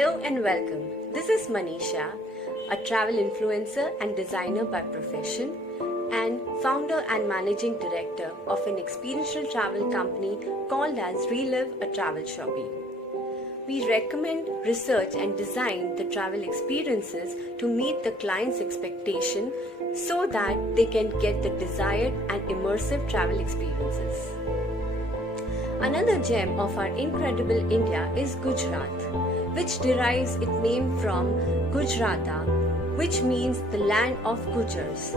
Hello and welcome. This is Manisha, a travel influencer and designer by profession, and founder and managing director of an experiential travel company called as Relive a Travel Shopping. We recommend, research, and design the travel experiences to meet the client's expectation so that they can get the desired and immersive travel experiences. Another gem of our incredible India is Gujarat, which derives its name from Gujrata, which means the land of Gujars.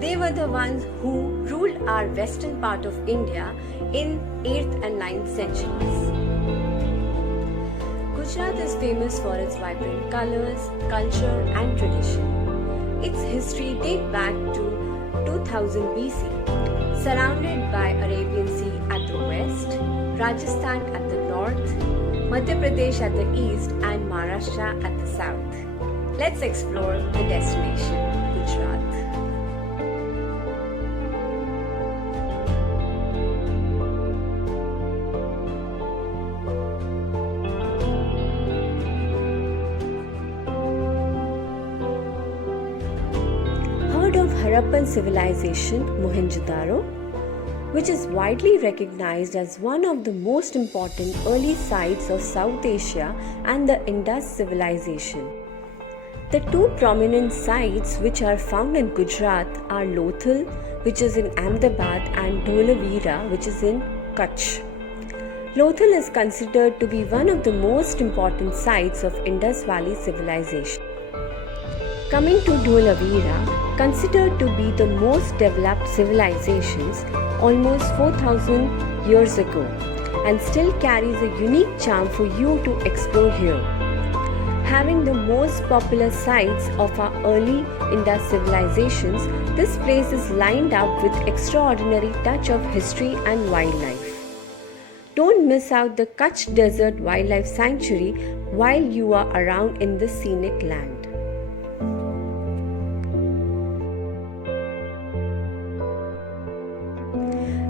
They were the ones who ruled our western part of India in 8th and 9th centuries. Gujarat is famous for its vibrant colors, culture and tradition. Its history dates back to 2000 BC, surrounded by Arabian Sea at the west, Rajasthan at the north, Madhya Pradesh at the east and Maharashtra at the south. Let's explore the destination, Gujarat. Heard of Harappan civilization, Mohenjo-daro, which is widely recognized as one of the most important early sites of South Asia and the Indus civilization. The two prominent sites which are found in Gujarat are Lothal, which is in Ahmedabad, and Dholavira, which is in Kutch. Lothal is considered to be one of the most important sites of Indus Valley civilization. Coming to Dholavira, considered to be the most developed civilizations almost 4,000 years ago, and still carries a unique charm for you to explore here. Having the most popular sites of our early Indus civilizations, this place is lined up with extraordinary touch of history and wildlife. Don't miss out the Kutch Desert Wildlife Sanctuary while you are around in this scenic land.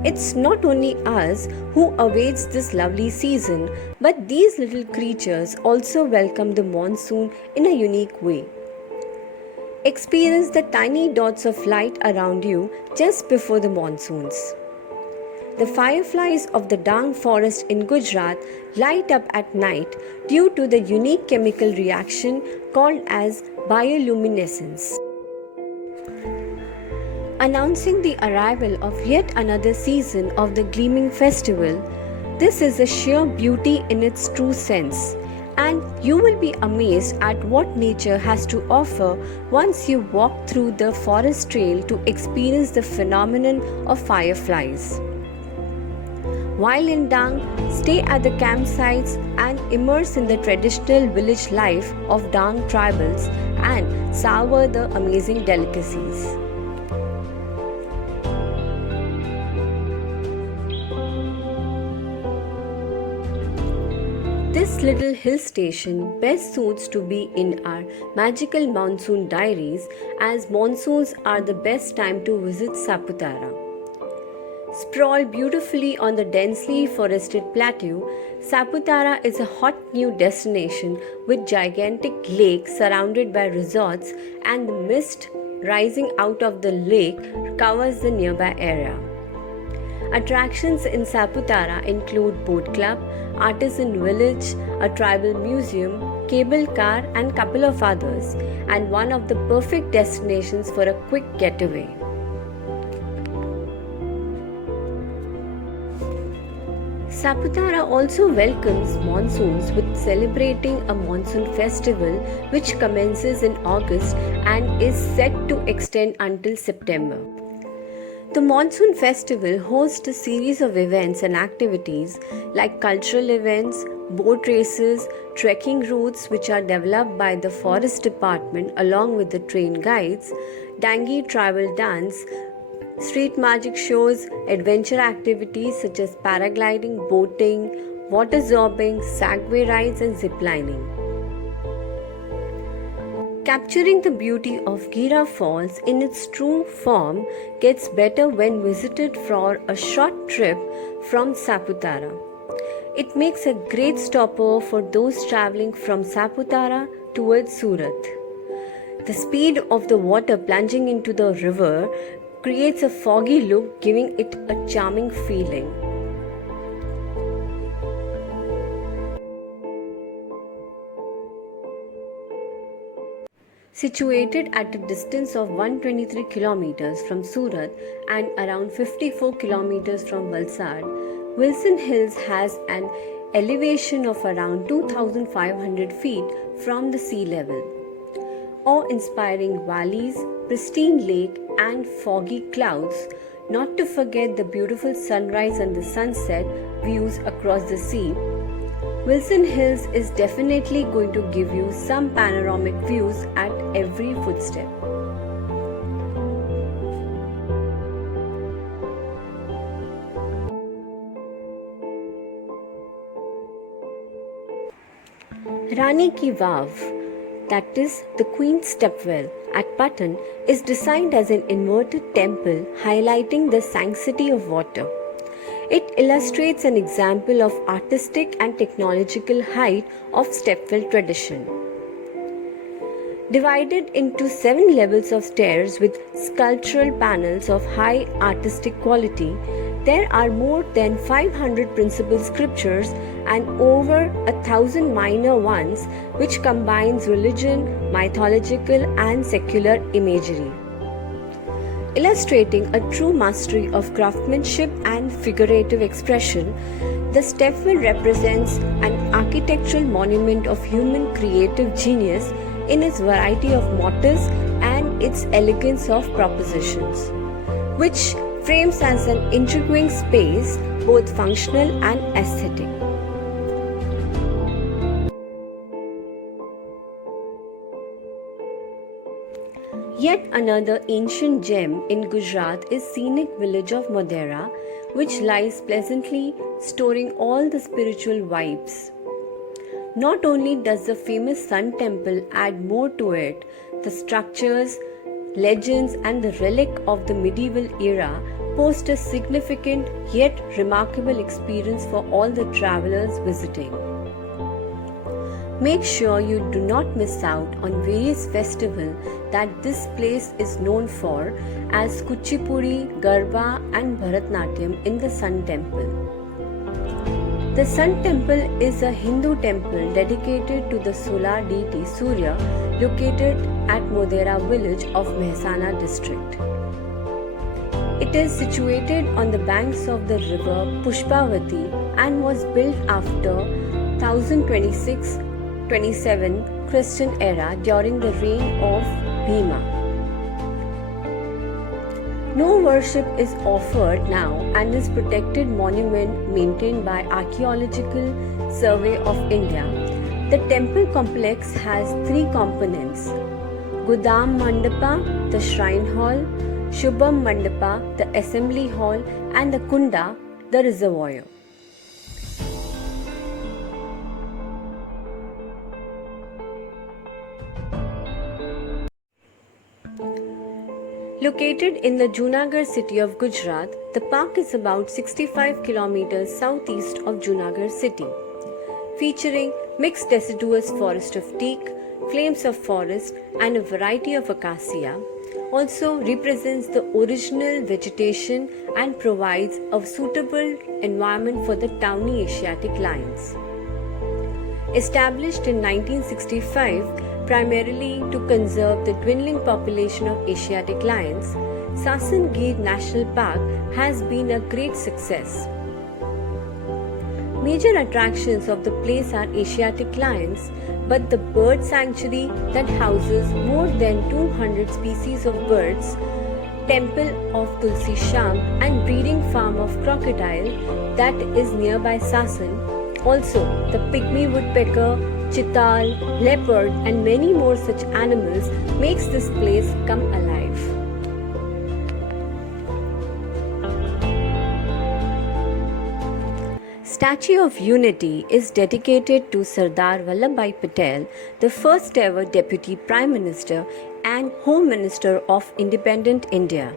It's not only us who awaits this lovely season, but these little creatures also welcome the monsoon in a unique way. Experience the tiny dots of light around you just before the monsoons. The fireflies of the Dang forest in Gujarat light up at night due to the unique chemical reaction called as bioluminescence, announcing the arrival of yet another season of the Gleaming Festival. This is a sheer beauty in its true sense, and you will be amazed at what nature has to offer once you walk through the forest trail to experience the phenomenon of fireflies. While in Dang, stay at the campsites and immerse in the traditional village life of Dang tribals and savor the amazing delicacies. This little hill station best suits to be in our magical monsoon diaries, as monsoons are the best time to visit Saputara. Sprawled beautifully on the densely forested plateau, Saputara is a hot new destination with gigantic lake surrounded by resorts, and the mist rising out of the lake covers the nearby area. Attractions in Saputara include boat club, artisan village, a tribal museum, cable car and couple of others, and one of the perfect destinations for a quick getaway. Saputara also welcomes monsoons with celebrating a monsoon festival which commences in August and is set to extend until September. The Monsoon Festival hosts a series of events and activities like cultural events, boat races, trekking routes which are developed by the Forest Department along with the train guides, Dangi tribal dance, street magic shows, adventure activities such as paragliding, boating, water zorbing, sagway rides and ziplining. Capturing the beauty of Gira Falls in its true form gets better when visited for a short trip from Saputara. It makes a great stopper for those traveling from Saputara towards Surat. The speed of the water plunging into the river creates a foggy look, giving it a charming feeling. Situated at a distance of 123 kilometers from Surat and around 54 kilometers from Valsad, Wilson Hills has an elevation of around 2,500 feet from the sea level. Awe-inspiring valleys, pristine lake and foggy clouds, not to forget the beautiful sunrise and the sunset views across the sea. Wilson Hills is definitely going to give you some panoramic views at every footstep. Rani Ki Vav, that is the Queen's Stepwell at Patan, is designed as an inverted temple highlighting the sanctity of water. It illustrates an example of artistic and technological height of stepwell tradition. Divided into 7 levels of stairs with sculptural panels of high artistic quality, there are more than 500 principal scriptures and over 1,000 minor ones, which combines religion, mythological and secular imagery. Illustrating a true mastery of craftsmanship and figurative expression, the stepwell represents an architectural monument of human creative genius in its variety of motifs and its elegance of propositions, which frames as an intriguing space, both functional and aesthetic. Yet another ancient gem in Gujarat is scenic village of Modhera, which lies pleasantly, storing all the spiritual vibes. Not only does the famous Sun Temple add more to it, the structures, legends and the relic of the medieval era post a significant yet remarkable experience for all the travelers visiting. Make sure you do not miss out on various festivals that this place is known for, as Kuchipudi, Garba and Bharatnatyam in the Sun Temple. The Sun Temple is a Hindu temple dedicated to the solar deity Surya, located at Modhera village of Mehsana district. It is situated on the banks of the river Pushpavati and was built after 1026-27 Christian era during the reign of Bhima. No worship is offered now and is protected monument maintained by Archaeological Survey of India. The temple complex has 3 components: Gudam Mandapa, the shrine hall, Shubham Mandapa, the assembly hall, and the Kunda, the reservoir. Located in the Junagadh city of Gujarat, the park is about 65 kilometers southeast of Junagadh city, featuring mixed deciduous forest of teak, flames of forest, and a variety of acacia. Also represents the original vegetation and provides a suitable environment for the towny Asiatic lions. Established in 1965, primarily to conserve the dwindling population of Asiatic lions, Sasan Gir National Park has been a great success. Major attractions of the place are Asiatic lions, but the bird sanctuary that houses more than 200 species of birds, temple of Tulsi Sham and breeding farm of crocodile that is nearby Sasan. Also, the pygmy woodpecker, chital, leopard and many more such animals makes this place come alive. Statue of Unity is dedicated to Sardar Vallabhbhai Patel, the first ever Deputy Prime Minister and Home Minister of Independent India.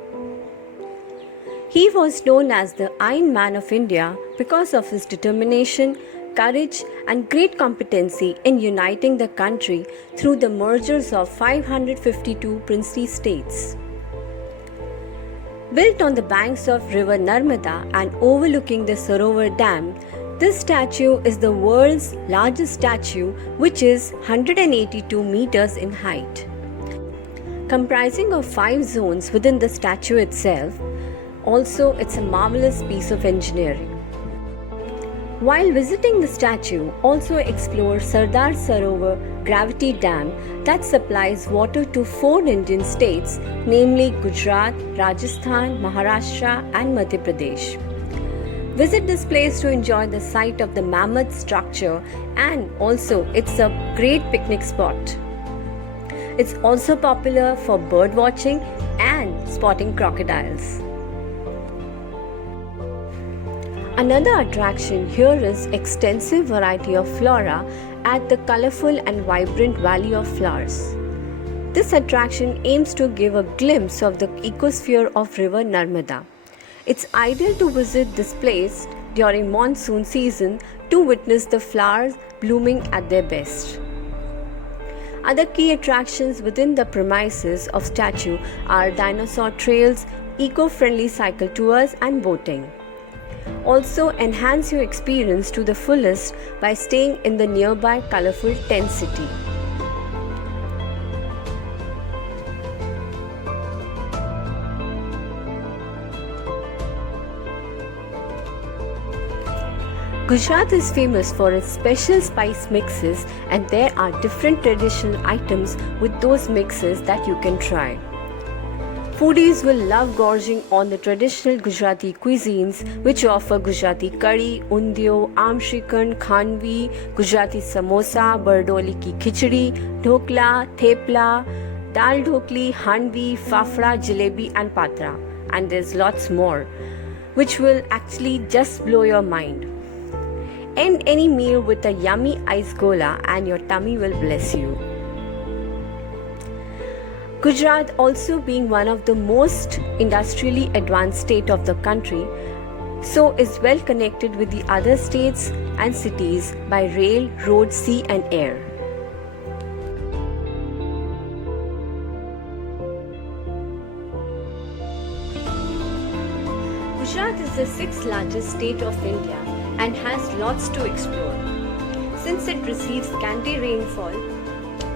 He was known as the Iron Man of India because of his determination, courage, and great competency in uniting the country through the mergers of 552 princely states. Built on the banks of river Narmada and overlooking the Sarovar Dam, this statue is the world's largest statue, which is 182 meters in height. Comprising of 5 zones within the statue itself, also it's a marvelous piece of engineering. While visiting the statue, also explore Sardar Sarovar Gravity Dam that supplies water to 4 Indian states, namely Gujarat, Rajasthan, Maharashtra and Madhya Pradesh. Visit this place to enjoy the sight of the mammoth structure, and also it's a great picnic spot. It's also popular for bird watching and spotting crocodiles. Another attraction here is extensive variety of flora at the colorful and vibrant Valley of Flowers. This attraction aims to give a glimpse of the ecosphere of river Narmada. It's ideal to visit this place during monsoon season to witness the flowers blooming at their best. Other key attractions within the premises of statue are dinosaur trails, eco-friendly cycle tours and boating. Also enhance your experience to the fullest by staying in the nearby colorful tent city. Gujarat is famous for its special spice mixes, and there are different traditional items with those mixes that you can try. Foodies will love gorging on the traditional Gujarati cuisines, which offer Gujarati curry, undio, aam shrikhand, khanvi, Gujarati samosa, bardoli ki khichdi, dhokla, thepla, dal dhokli, handvi, fafda, jalebi and patra. And there's lots more, which will actually just blow your mind. End any meal with a yummy ice gola and your tummy will bless you. Gujarat, also being one of the most industrially advanced state of the country, so is well connected with the other states and cities by rail, road, sea and air. Gujarat is the 6th largest state of India and has lots to explore. Since it receives scanty rainfall,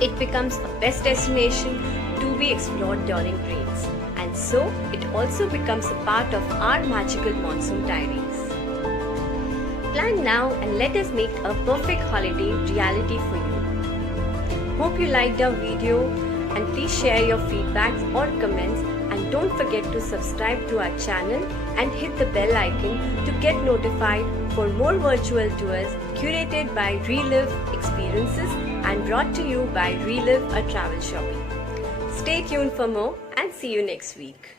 it becomes a best destination to be explored during rains, and so it also becomes a part of our magical monsoon diaries. Plan now and let us make a perfect holiday reality for you. Hope you liked our video, and please share your feedbacks or comments, and don't forget to subscribe to our channel and hit the bell icon to get notified for more virtual tours curated by Relive Experiences and brought to you by Relive a Travel Shopping. Stay tuned for more and see you next week.